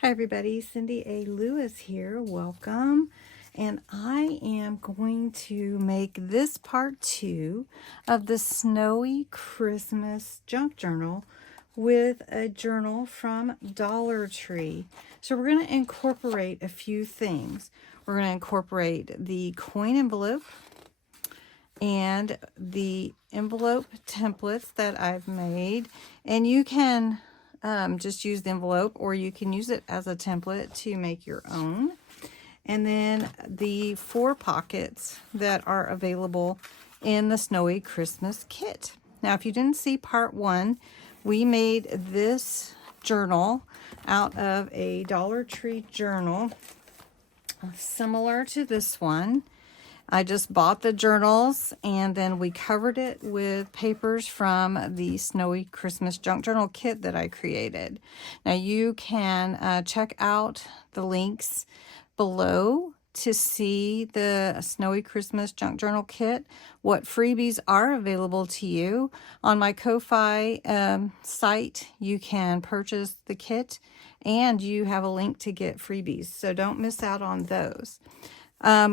Hi everybody, Cindy A. Lewis here. Welcome. And I am going to make this part 2 of the Snowy Christmas Junk Journal with a journal from Dollar Tree. So we're going to incorporate a few things. We're going to incorporate the coin envelope and the envelope templates that I've made. And you can just use the envelope, or you can use it as a template to make your own. And then the 4 pockets that are available in the Snowy Christmas kit. Now, if you didn't see part 1, we made this journal out of a Dollar Tree journal similar to this one. I just bought the journals and then we covered it with papers from the Snowy Christmas Junk Journal kit that I created. Now you can check out the links below to see the Snowy Christmas Junk Journal kit, what freebies are available to you. On my Ko-Fi site, you can purchase the kit and you have a link to get freebies, so don't miss out on those.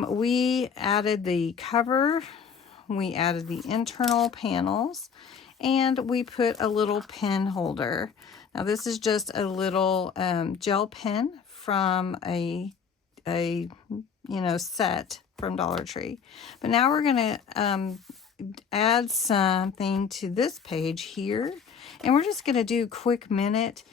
We added the cover, we added the internal panels, and we put a little pen holder. Now this is just a little gel pen from a set from Dollar Tree. But now we're going to add something to this page here, and we're just going to do a quick minute.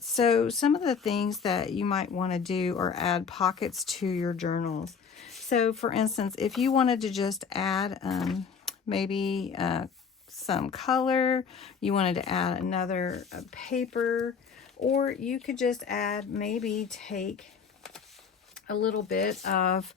So some of the things that you might want to do are add pockets to your journals. So for instance, if you wanted to just add maybe some color, you wanted to add another paper, or you could just add, maybe take a little bit of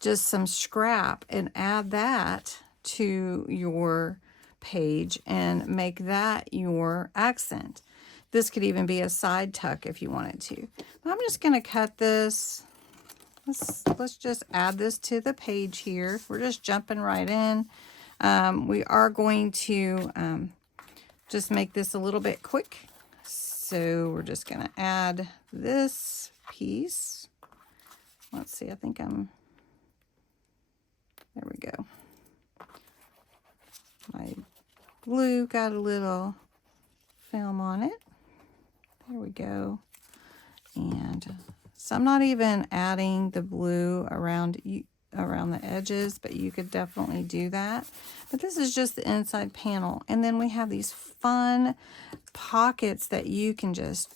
just some scrap and add that to your page and make that your accent. This could even be a side tuck if you wanted to. But I'm just going to cut this. Let's just add this to the page here. We're just jumping right in. We are going to just make this a little bit quick. So we're just going to add this piece. Let's see, I think there we go. My glue got a little film on it. There we go. And so I'm not even adding the blue around the edges, but you could definitely do that. But this is just the inside panel. And then we have these fun pockets that you can just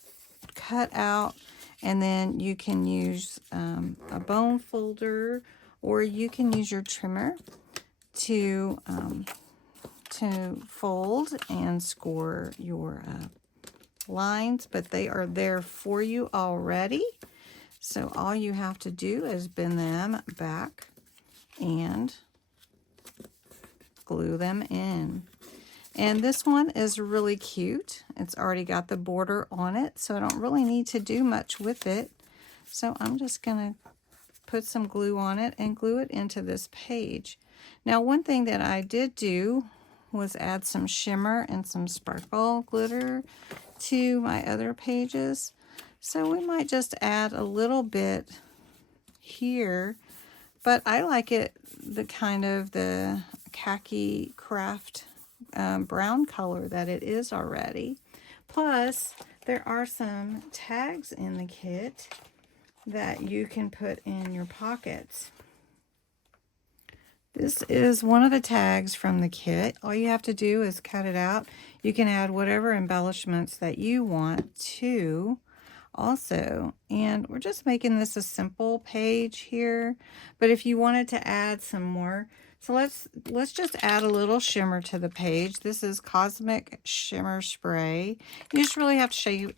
cut out, and then you can use a bone folder, or you can use your trimmer to fold and score your lines, but they are there for you already. So all you have to do is bend them back and glue them in. And this one is really cute. It's already got the border on it, so I don't really need to do much with it. So I'm just going to put some glue on it and glue it into this page. Now, one thing that I did do was add some shimmer and some sparkle glitter to my other pages. So we might just add a little bit here, but I like it the kind of the khaki craft brown color that it is already. Plus, there are some tags in the kit that you can put in your pockets. This is one of the tags from the kit. All you have to do is cut it out. You can add whatever embellishments that you want to also. And we're just making this a simple page here. But if you wanted to add some more, so let's just add a little shimmer to the page. This is Cosmic Shimmer Spray. You just really have to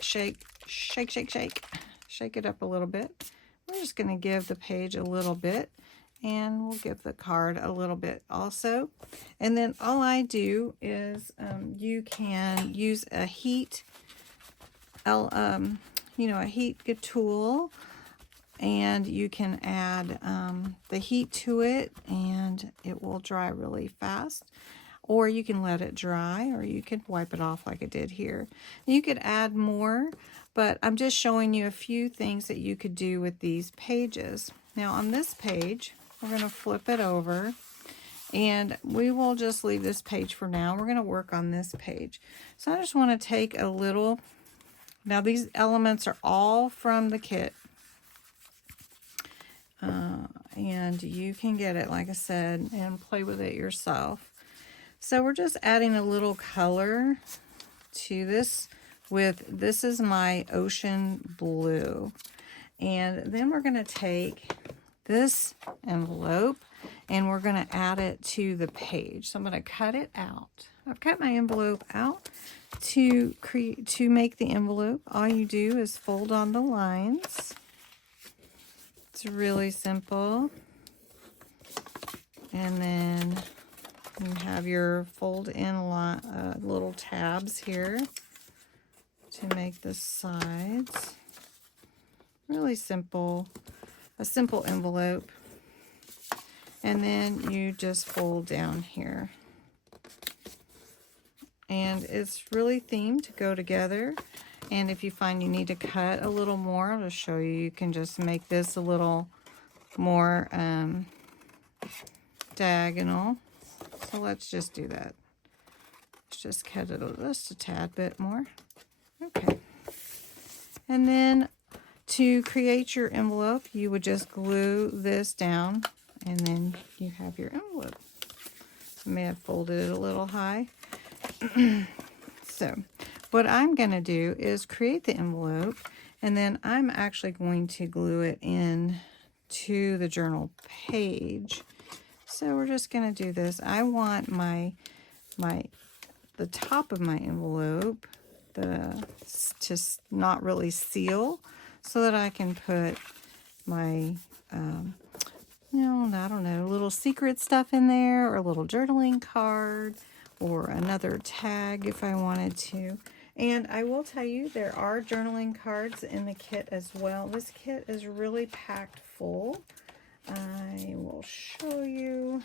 shake it up a little bit. We're just going to give the page a little bit, and we'll give the card a little bit also. And then all I do is you can use a heat tool, and you can add the heat to it, and it will dry really fast. or you can let it dry, or you can wipe it off like I did here. You could add more, but I'm just showing you a few things that you could do with these pages. Now on this page, we're going to flip it over, and we will just leave this page for now. We're going to work on this page. So I just want to take a little, now these elements are all from the kit. And you can get it, like I said, and play with it yourself. So we're just adding a little color to this with, this is my ocean blue. And then we're going to take this envelope and we're going to add it to the page. So I'm going to cut it out. I've cut my envelope out to make the envelope. All you do is fold on the lines. It's really simple. And then you have your fold in little tabs here to make the sides. Really simple, a simple envelope. And then you just fold down here. And it's really themed to go together. And if you find you need to cut a little more, I'll just show you. You can just make this a little more diagonal. So let's just do that. Let's just cut it just a tad bit more. Okay. And then to create your envelope, you would just glue this down, and then you have your envelope. I may have folded it a little high. So what I'm going to do is create the envelope, and then I'm actually going to glue it in to the journal page. So we're just going to do this. I want the top of my envelope to not really seal, so that I can put my I don't know, little secret stuff in there, or a little journaling card, or another tag if I wanted to. And I will tell you, there are journaling cards in the kit as well. This kit is really packed full. I will show you.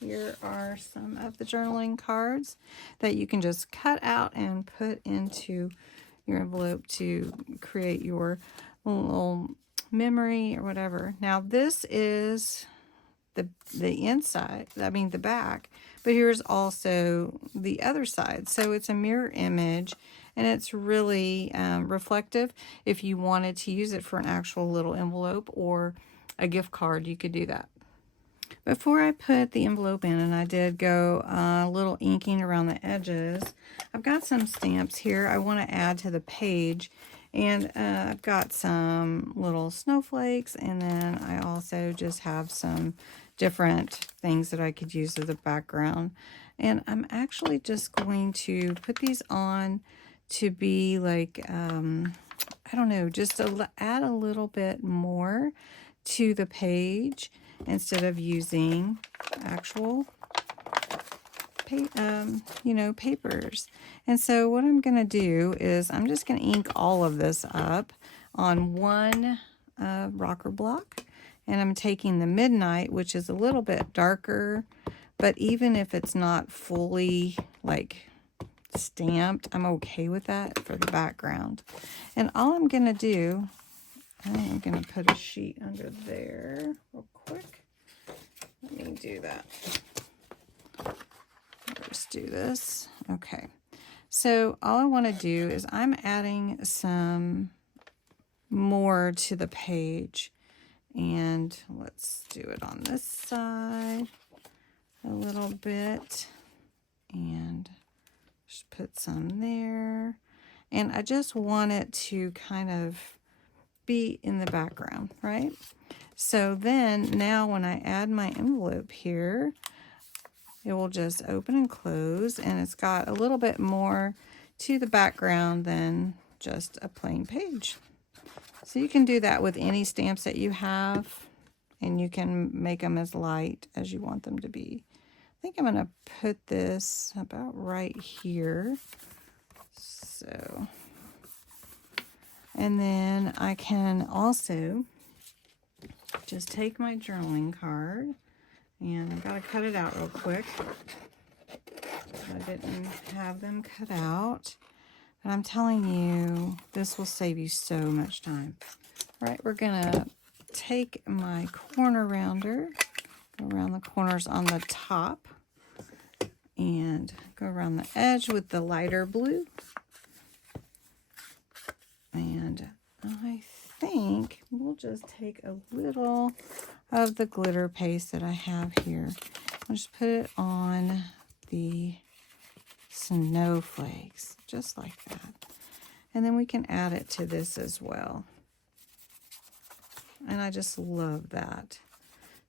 Here are some of the journaling cards that you can just cut out and put into your envelope to create your little memory or whatever. Now this is the inside, I mean the back, but here's also the other side. So it's a mirror image, and it's really reflective. If you wanted to use it for an actual little envelope or a gift card, you could do that. Before I put the envelope in, and I did go a little inking around the edges, I've got some stamps here I want to add to the page. And I've got some little snowflakes, and then I also just have some different things that I could use as a background. And I'm actually just going to put these on to be like, I don't know, just to add a little bit more to the page instead of using actual papers. And so what I'm going to do is I'm just going to ink all of this up on one rocker block, and I'm taking the Midnight, which is a little bit darker, but even if it's not fully like stamped, I'm okay with that for the background. And all I'm going to do, I'm going to put a sheet under there real quick. Let me do that. Just do this. Okay. So all I want to do is I'm adding some more to the page, and let's do it on this side a little bit, and just put some there. And I just want it to kind of be in the background, right? So then now when I add my envelope here, it will just open and close, and it's got a little bit more to the background than just a plain page. So you can do that with any stamps that you have, and you can make them as light as you want them to be. I think I'm going to put this about right here. So, and then I can also just take my journaling card, and I've got to cut it out real quick. I didn't have them cut out. But I'm telling you, this will save you so much time. All right, we're gonna take my corner rounder, go around the corners on the top, and go around the edge with the lighter blue. And I think we'll just take a little of the glitter paste that I have here. I'll just put it on the snowflakes, just like that. And then we can add it to this as well. And I just love that.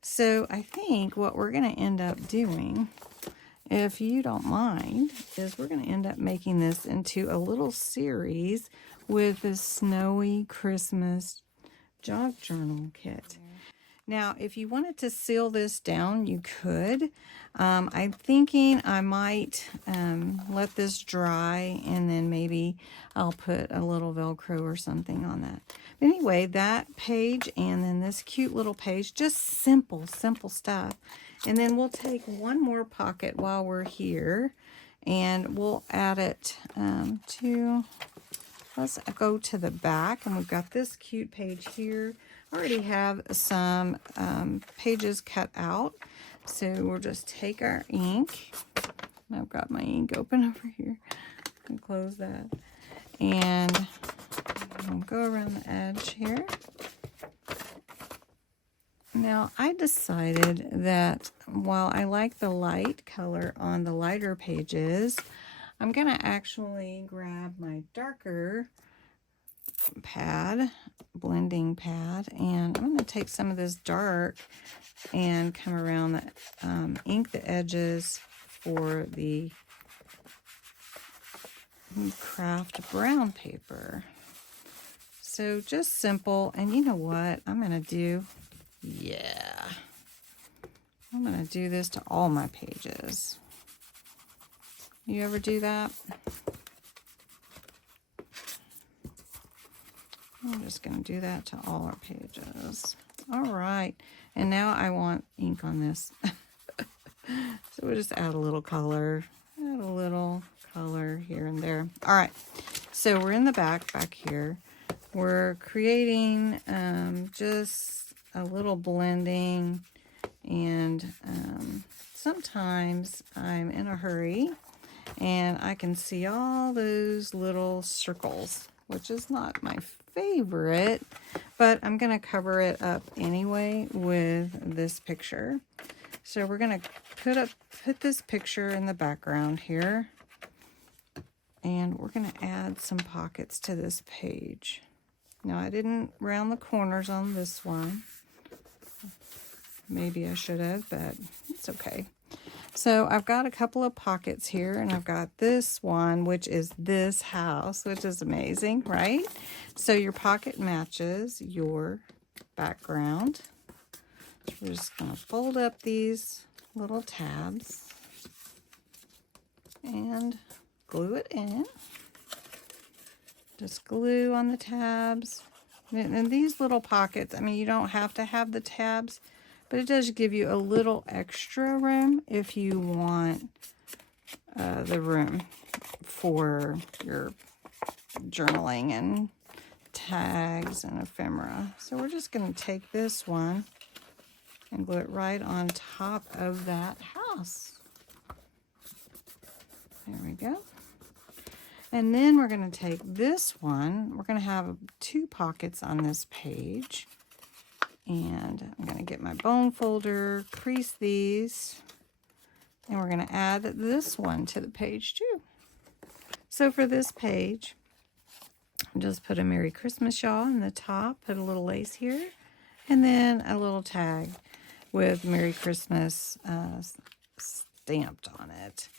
So I think what we're going to end up doing, if you don't mind, is we're going to end up making this into a little series with the Snowy Christmas Junk Journal kit. Now, if you wanted to seal this down, you could. I'm thinking I might let this dry, and then maybe I'll put a little Velcro or something on that. Anyway, that page and then this cute little page, just simple stuff. And then we'll take one more pocket while we're here, and we'll add it to, let's go to the back, and we've got this cute page here. I already have some pages cut out, so we'll just take our ink. I've got my ink open over here. I'll close that, and we'll go around the edge here. Now, I decided that while I like the light color on the lighter pages, I'm going to actually grab my darker pad, blending pad, and I'm going to take some of this dark and come around the ink the edges for the craft brown paper. So just simple. And you know what I'm going to do? Yeah, I'm going to do this to all my pages. You ever do that? I'm just going to do that to all our pages. All right. And now I want ink on this. So we'll just add a little color. Add a little color here and there. All right. So we're in the back here. We're creating just a little blending. And sometimes I'm in a hurry and I can see all those little circles, which is not my favorite, but I'm going to cover it up anyway with this picture. So we're going to put this picture in the background here, and we're going to add some pockets to this page. Now, I didn't round the corners on this one. Maybe I should have, but it's okay. So I've got a couple of pockets here, and I've got this one, which is this house, which is amazing, right? So your pocket matches your background. So we're just going to fold up these little tabs and glue it in. Just glue on the tabs. And these little pockets, I mean, you don't have to have the tabs, but it does give you a little extra room if you want the room for your journaling and tags and ephemera. So we're just going to take this one and glue it right on top of that house. There we go. And then we're going to take this one. We're going to have 2 pockets on this page. And I'm going to get my bone folder, crease these, and we're going to add this one to the page too. So for this page, just put a Merry Christmas y'all in the top, put a little lace here, and then a little tag with Merry Christmas stamped on it.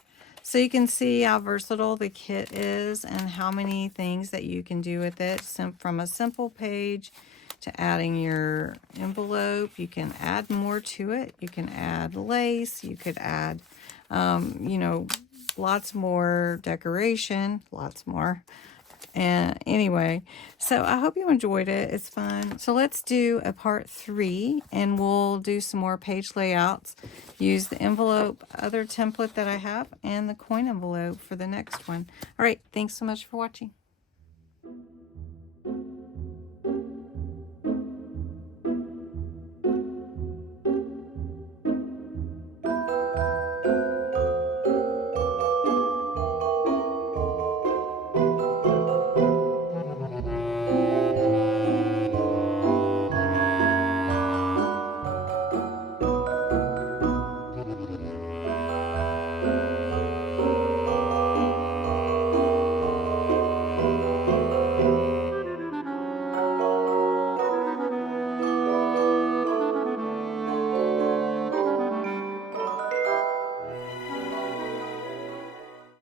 So you can see how versatile the kit is and how many things that you can do with it. From a simple page to adding your envelope, you can add more to it. You can add lace. You could add, you know, lots more decoration, lots more. And anyway, so I hope you enjoyed it. It's fun. So let's do a part 3, and we'll do some more page layouts. Use the envelope, other template that I have, and the coin envelope for the next one. All right, thanks so much for watching.